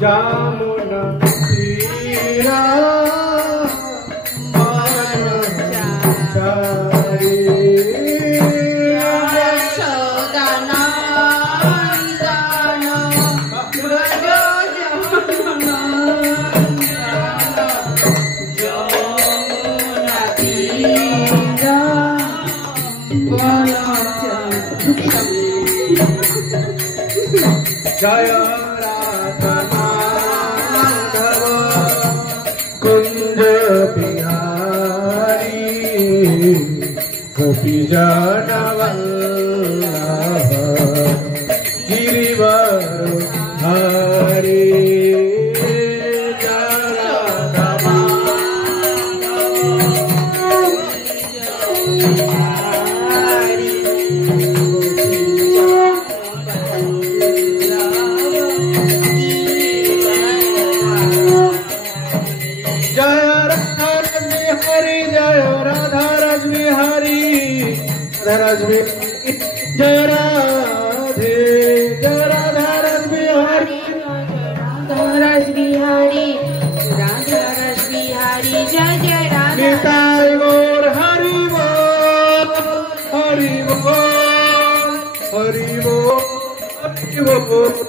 जामुना तीरा मनचारी जय राधा माधव कुंज बिहारी गोपी जन वल्लभ गिरिवर हरि जय राधे जय राधा रस बिहारी रस बिहारी राधा रस बिहारी जय जय राधा गौर हरि बोल हरि बोल हरि बोल हरि बोल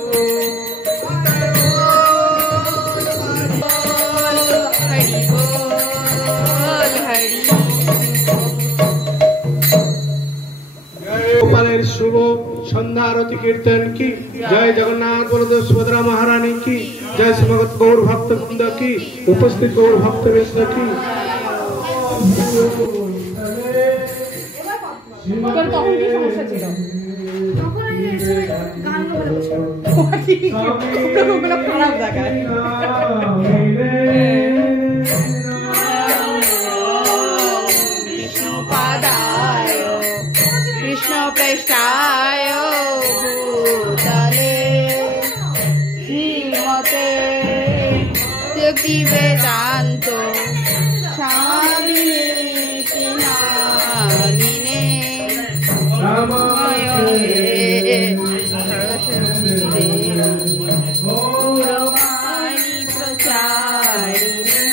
शुभ संध्या आरती कीर्तन की जय जगन्नाथ बलदेव सुभद्रा महारानी की जय श्रीमद् गौर भक्त वृंद की उपस्थित गौर भक्त वृंद की पृष्ठाय भूतले श्रीमते युक्ति वेदांतो स्वामिति नामिने गौरवाणी प्रचारिणे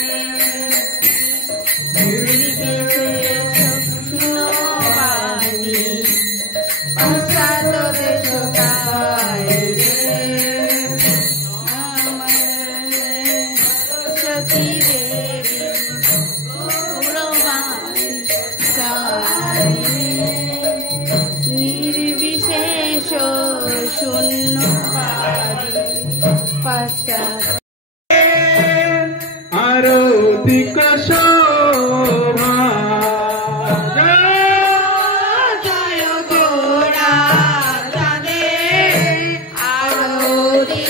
निर्विशेष शून्य पश्चात आरती शोभा जय जोड़ा जाने आरती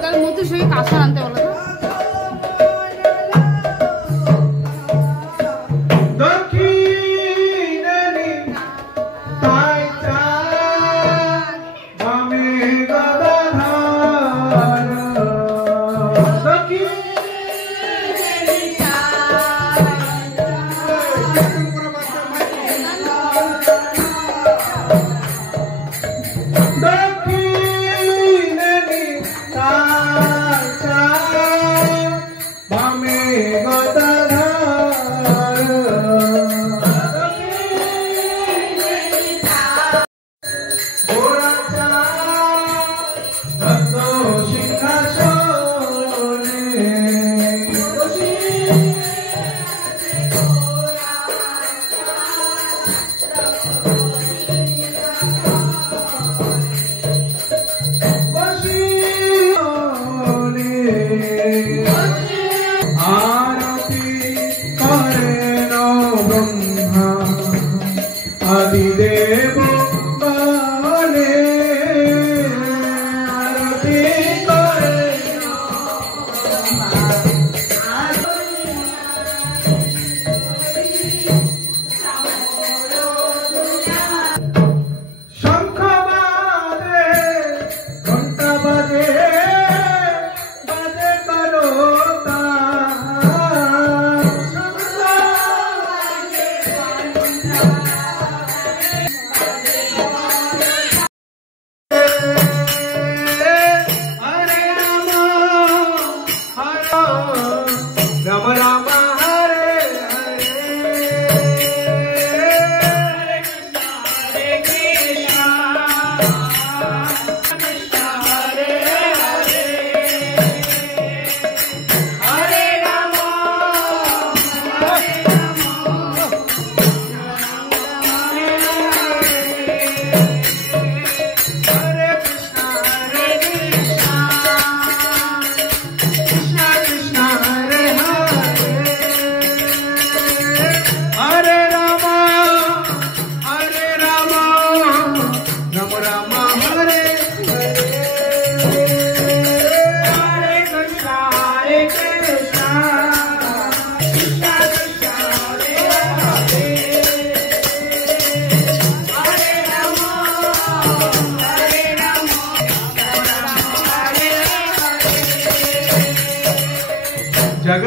कल मुझे से कासा आनते बोला था दक्षिण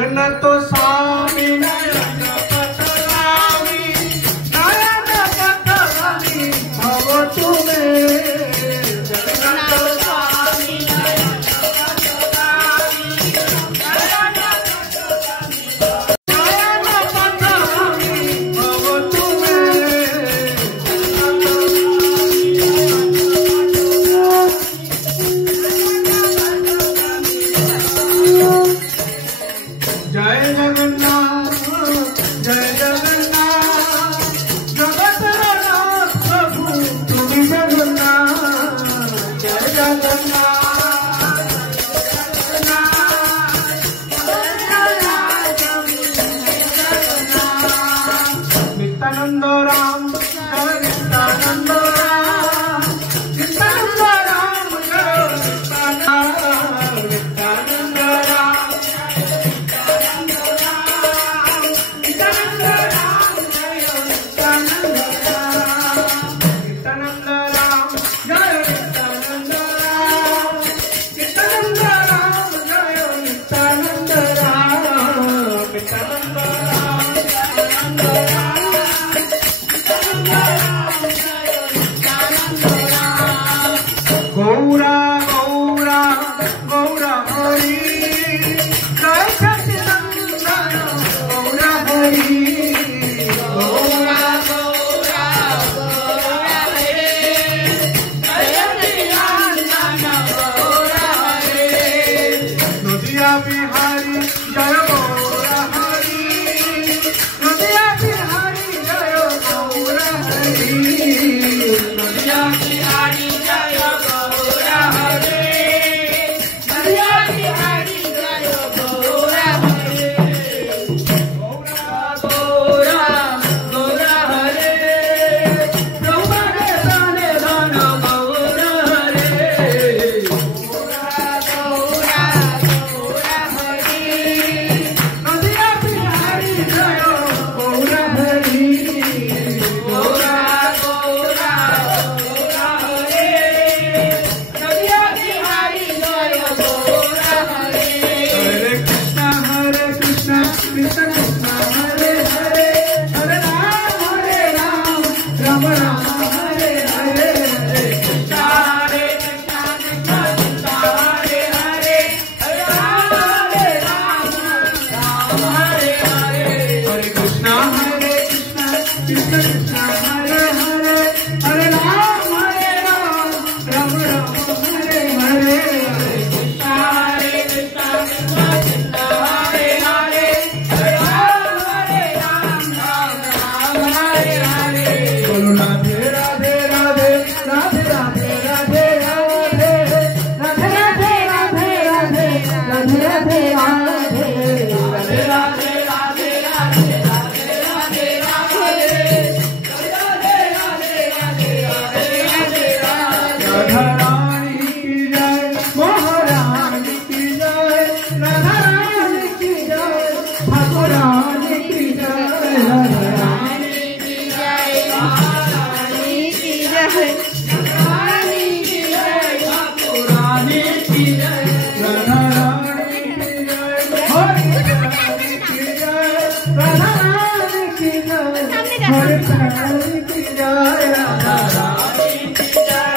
जगन्नाथ स्वामी नयन पथगामी नयन पथगामी भव तुमे जगन्नाथ स्वामी नयन पथगामी नयन पथगामी भव तुमे जय जगन्नाथ जय जगन्नाथ जगत नाथ प्रभु तुम जगन्नाथ जय जगन्नाथ नित्यानंद राम जय नित्यानंद राम नित्यानंद राम जय नित्यानंद राम गौरा गौरा गौरा हरि जय सच्चिदानंद गौरा हरि गौरा गौरा गौरा हरि जय सच्चिदानंद गौरा हरि नदिया बिहारी जय गौरा हरि नदिया बिहारी जय गौरा हरि नदिया बिहारी जय गौरा हरे नदिया बिहारी जय गौरा हरे गौरा गौरा गौरा हरे प्रभु रे दाने दान गौरा हरे गौरा गौरा गौरा हरे नदिया बिहारी जय गौरा हरे गौरा गौरा गौरा हरे नदिया बिहारी जय गौरा हरे हरे कृष्णा कृष्ण कृष्ण हरे हरे हरे राम राम राम हरे हरे हरे कृष्णा कृष्ण कृष्ण हरे हरे हरे राम राम हरे हरे हरे कृष्णा कृष्ण कृष्ण हरे हरे हरे राम राम राम हरे हरे हरे कृष्णा कृष्ण कृष्ण हरे हरे हरे राम राम हरे हरे बोलो राधे राधे राधे राधे राधे राधे राधे राधे राधे राधे राधे राधे राधे राधे राधे राधे राधे राधे राधे राधा रानी की जय महारानी की जय राधा रानी की जय ठाकुरानी की जय राधा रानी की जय महारानी की जय रानी की जय ठाकुरानी की जय राधा रानी की जय हरि रानी की जय राधा रानी की जय हरि रानी की जय राधा रानी की जय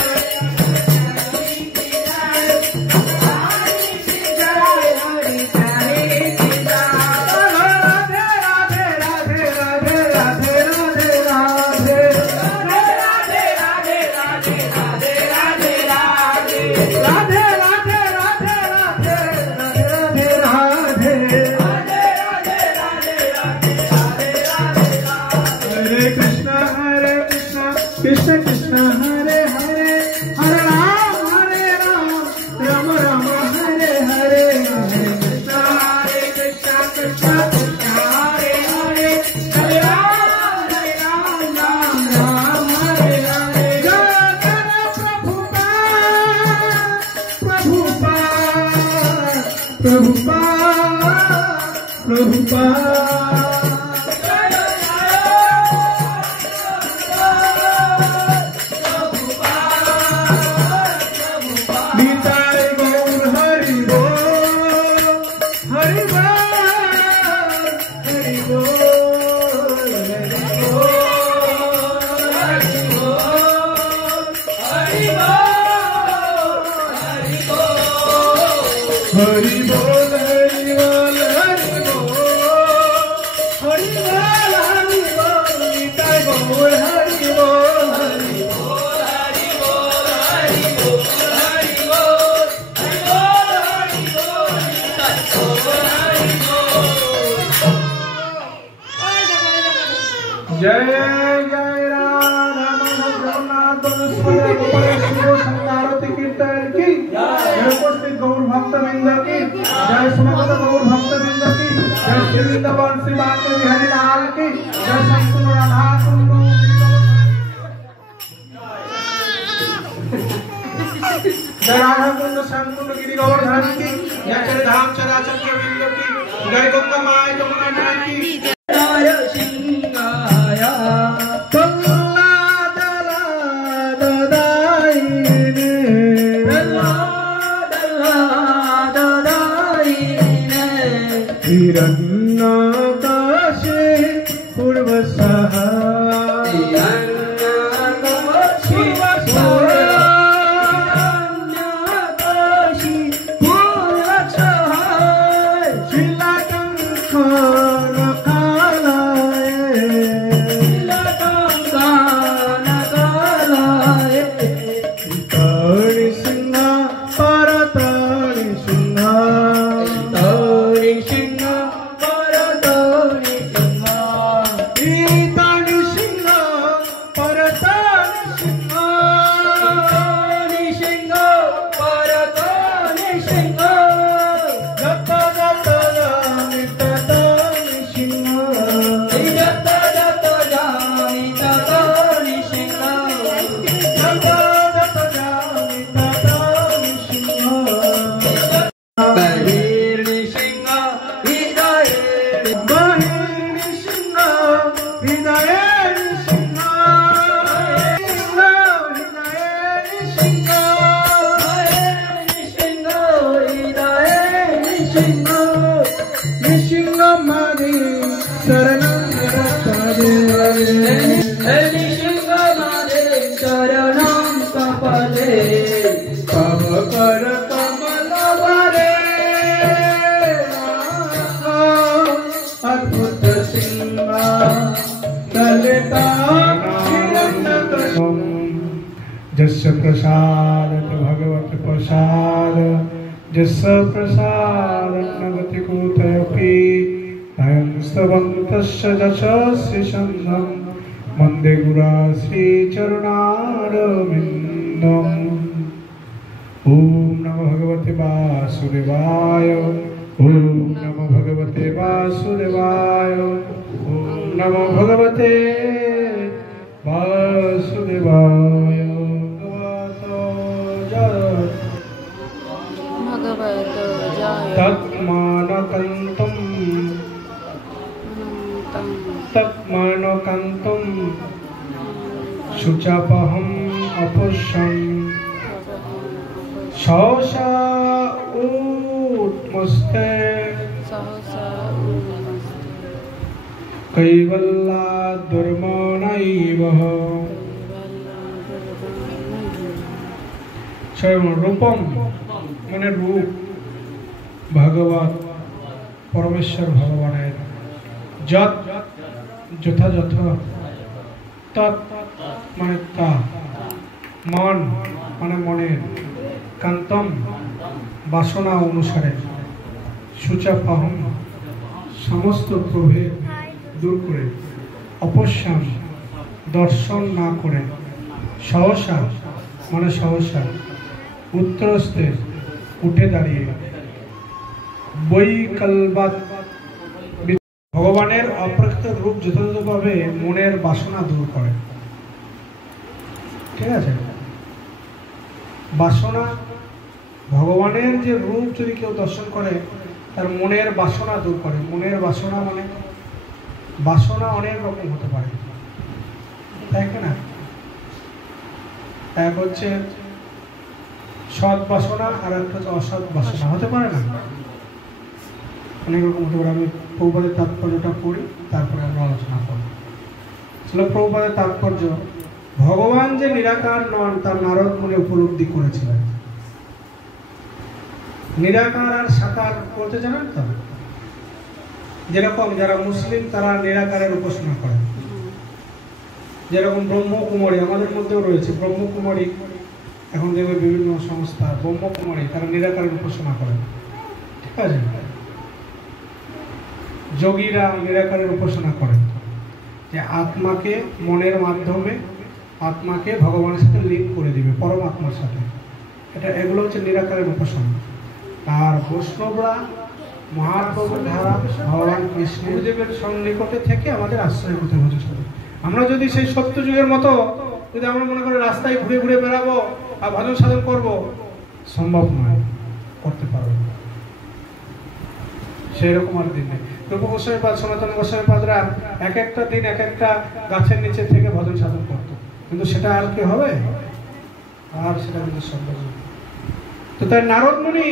कृष्ण कृष्ण हरे हरे हरे राम राम राम हरे हरे हरे कृष्ण कृष्ण कृष्ण हरे हरे हरे राम राम राम हरे हरे जय निताय गौर हरि बोल हरि बोल जय जय राधा माधव जगन्नाथ स्वयं गोपाल शिव संगारती कीर्तन की जय उपस्थित गौर भक्तवृंद की जय समस्त गौर भक्तवृंद की जय श्री वृंदावन श्री बांके बिहारी लाल की जय संपूर्ण राधा कुंड जय राधा कुंड संपूर्ण गिरि गोवर्धन की जय श्री धाम चराचर के वृंद की जय गंगा माई जमुना माई की जय सिंगाय कल्ला दला ददाईने दला ददाईने हिरण्यकाशे पूर्वसः हिरण्यकाशे जस्य प्रसाद भगवत प्रसाद जस्य प्रसाद नगति कुतयपि अयं स्तवन्तस्य जशस्य शंसं वन्दे गुरा श्रीचरणारविन्दम् ॐ नमो भगवते वासुदेवाय ॐ नमो भगवते वासुदेवाय ॐ नमो भगवते वासुदेवाय तत्मानकंतम शुचापहम अपुष्यं सहसा उत्मस्ते कैवल्ला दुर्मनैव रूपम माने रूप भगवान परमेश्वर भगवान যত যথাযথ তৎ মানে তা মন মানে মনের কান্তম বাসনা অনুসারে সুচাপাহম সমস্ত প্রভেদ দূর করে অপশ্যাম দর্শন না করে সহসা মানে সহসা উত্তরস্থে উঠে দাঁড়িয়ে বৈকল্পাত ভগবানের অপ্রকৃত রূপ যথাযথভাবে মনের বাসনা দূর করে। ঠিক আছে, বাসনা ভগবানের যে রূপ যদি কেউ দর্শন করে তার মনের বাসনা দূর করে। মনের বাসনা মানে বাসনা অনেক রকম হতে পারে, তাই না? এক হচ্ছে সৎ বাসনা আর একটা হচ্ছে অসৎ বাসনা, হতে পারে না? অনেক রকম হতে পারে। আমি প্রভুপাদের তাৎপর্যটা পড়ি, তারপরে আমরা আলোচনা করব। প্রভুপাদের তাৎপর্য, ভগবান যে নিরাকার নন তার নারদ মুনি উপলব্ধি করেছিলেন। নিরাকার আর সাকার বলতে জানেন তো? যেরকম যারা মুসলিম তারা নিরাকারের উপাসনা করে, যেরকম ব্রহ্মকুমারী আমাদের মধ্যেও রয়েছে। ব্রহ্মকুমারী এখন দেখবে বিভিন্ন সংস্থা ব্রহ্মকুমারী, তারা নিরাকারের উপাসনা করে। ঠিক আছে, যোগীরা নিরাকারের উপাসনা করেন। যে আত্মাকে মনের মাধ্যমে আত্মাকে ভগবানের সাথে লিঙ্ক করে দিবে, পরমাত্মার সাথে। এগুলো হচ্ছে নিরাকারের উপাসনা। আর বৈষ্ণবরা মহাপ্রভুর ধারা ভগবান কৃষ্ণদেবের সন্নিকটে থেকে আমাদের আশ্রয় করতে হচ্ছে। আমরা যদি সেই সত্যযুগের মতো যদি আমরা মনে করি রাস্তায় ঘুরে ঘুরে বেড়াবো আর ভজন সাধন করবো, সম্ভব নয়, করতে পারবো না। সেই রকম আর দিন নেই। রূপ গোস্বামী পাদ, সনাতন গোস্বামী পাদরা এক একটা দিন এক একটা গাছের নিচে থেকে ভজন সাধন করতো, কিন্তু সেটা আর কি হবে? আর সেটা কিন্তু সম্ভব নয়। তো তাই নারদ মুনি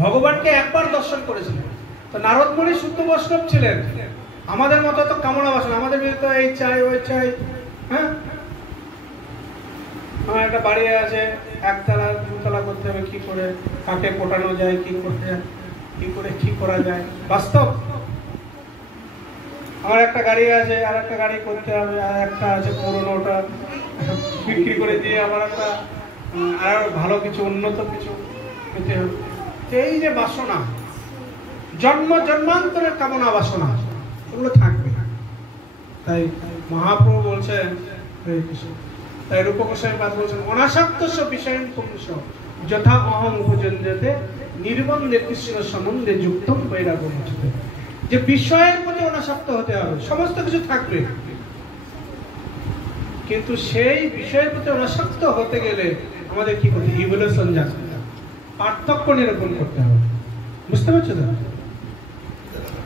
ভগবানকে একবার দর্শন করেছিলেন। তো নারদ মুনি শুদ্ধ বৈষ্ণব ছিলেন। আমাদের মতো তো কামনা বাসনা, আমাদের তো এই চাই ওই চাই। হ্যাঁ, আমার একটা বাড়ি আছে, একতলা দুতলা করতে হবে, কি করে কাকে কোটানো যায়, কি করে কি করা যায়, বাস্তব। আমার একটা গাড়ি আছে, আর একটা গাড়ি করতে হবে, আর একটা আছে পুরোনো, ওটা বিক্রি করে দিয়ে আমার একটা আর ভালো কিছু উন্নত কিছু পেতে হবে। এই যে বাসনা, জন্ম জন্মান্তরের কামনা বাসনা, এগুলো থাকবে। তাই মহাপ্রভু বলছেন, তাই রূপ গোস্বামী পাদ বলছেন, অনাসক্তস্য বিষয়ং পুরুষ যথা অহং উপযঞ্জতে নির্বন্ধে কৃষ্ণ সম্বন্ধে যুক্তম বৈরাগ্যম উচ্যতে। যে বিষয়ের প্রতি অনাসক্ত হতে হবে, সমস্ত কিছু থাকবে, কিন্তু সেই বিষয়ের প্রতি অনাসক্ত হতে গেলে আমাদের কি করতে? ইভলিউশন জানতে হবে, পার্থক্য নিরূপণ করতে হবে। বুঝতে পারছো তো?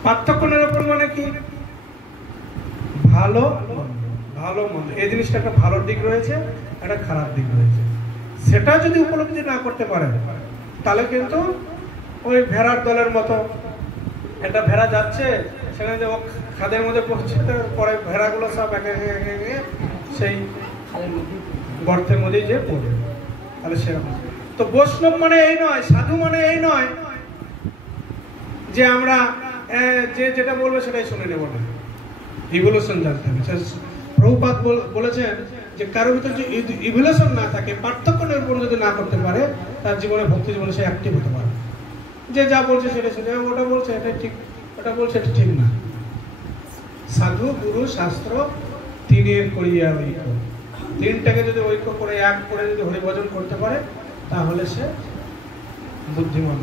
পার্থক্য নিরূপণ মানে কি? ভালো ভালো মন্দ, এই জিনিসটা একটা ভালো দিক রয়েছে, একটা খারাপ দিক রয়েছে। সেটা যদি উপলব্ধি না করতে পারে, তাহলে কিন্তু ওই ভেড়ার দলের মতো, একটা ভেড়া যাচ্ছে, সেখানে যে খাদের মধ্যে পড়ছে, পরে ভেড়াগুলো সব একে একে সেই গর্তের মধ্যেই যে পড়ে। তাহলে সেরকম। তো বৈষ্ণব মানে এই নয়, সাধু মানে এই নয় যে আমরা যে যেটা বলবে সেটাই শুনে নেব না, ইভলিউশন জানতে হবে। প্রভুপাদ বলেছেন যে কারোর ভিতরে যে ইভলিউশন না থাকে, পার্থক্য নিরূপণ যদি না করতে পারে, তার জীবনে ভক্তি জীবনে সে অ্যাক্টিভ হতে পারে। যে যা বলছে সেটা শুনে, ওটা বলছে এটা ঠিক, ওটা বলছে এটা ঠিক না। সাধু গুরু শাস্ত্র তিনের করিয়া ঐক্য, তিনটাকে যদি ঐক্য করে এক করে যদি হরিভজন করতে পারে, তাহলে সে বুদ্ধিমান।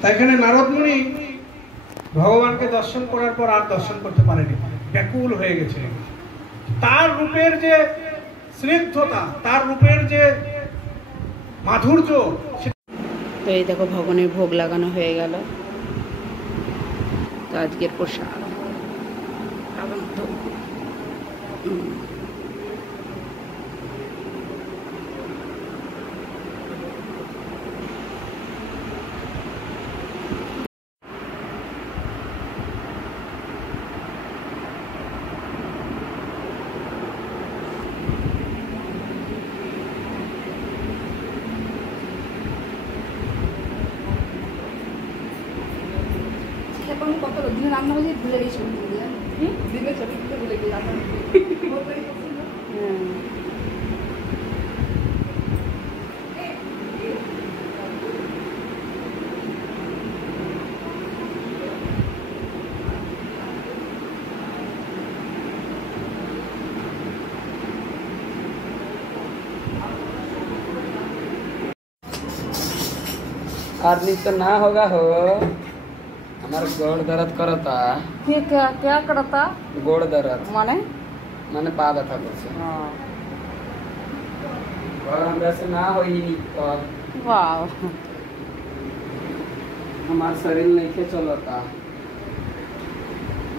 তাই এখানে নারদ মুনি ভগবানকে দর্শন করার পর আর দর্শন করতে পারেনি, ব্যাকুল হয়ে গেছে। তার রূপের যে স্নিগ্ধতা, তার রূপের যে মাধুর্য। তো এই দেখো ভগবানের ভোগ লাগানো হয়ে গেল। তো আজকের প্রসাদ কত দিন রান্না হয়েছে ভুলে গেছি, দিনে ছবি তুলতে ভুলে গেছি রান্না। और तो ना होगा हो, हमारा गोड़ दर्द करता। क्या करता? गोड़ दर्द माने मैंने पा था कुछ, और हमरा से ना हो ही नहीं तो वाह, हमारा शरीर नहीं के चलता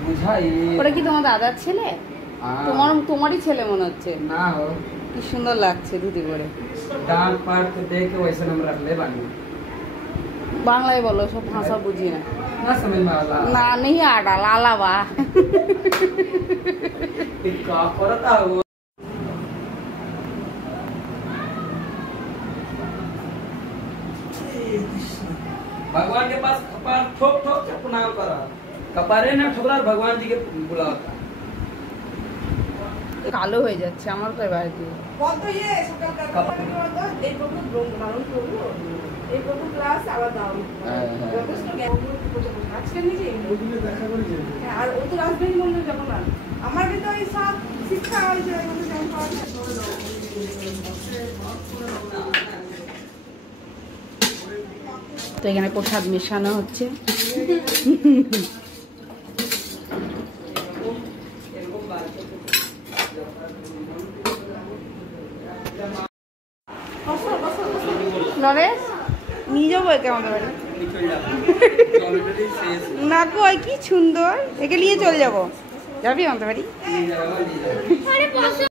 বুঝাই। ওটা কি তোমার দাদার ছেলে? তোমারই ছেলে মনে হচ্ছে। না हो, কি সুন্দর লাগছে ধুতি পরে। डांट पाट के देख के वैसे हम रख ले बानी। বাংলায় বলো, সব ভাষা বুঝি না। ना समझ में आला ना नहीं आड़ा लाला बा। का करता हो। भगवान के पास कपार ठोक ठोक के प्रणाम करा, कपारे ना ठोकरा भगवान जी के बुलाता। কালো হয়ে যাচ্ছে আমার তো এবার কি বলতো ইয়ে সকালকার কথা বলতো, এই প্রভু ধারণ করবো, এই প্রভু ক্লাস আবার দাও, যথেষ্ট জ্ঞান পূজা করছে। আজকে নাকি ওদিকে দেখা করে যাবে। হ্যাঁ, আর ও তো রাজবাড়ি মন্দির যাবো না আমার কিন্তু ওই সব শিক্ষা হয়েছে ওই মধ্যে যেমন পাওয়া যায় তো এখানে প্রসাদ মেশানো হচ্ছে। নরেশ নিয়ে যাবো একে আমাদের বাড়ি না কই কি সুন্দর, একে নিয়ে চলে যাবো। যাবি আমাদের বাড়ি?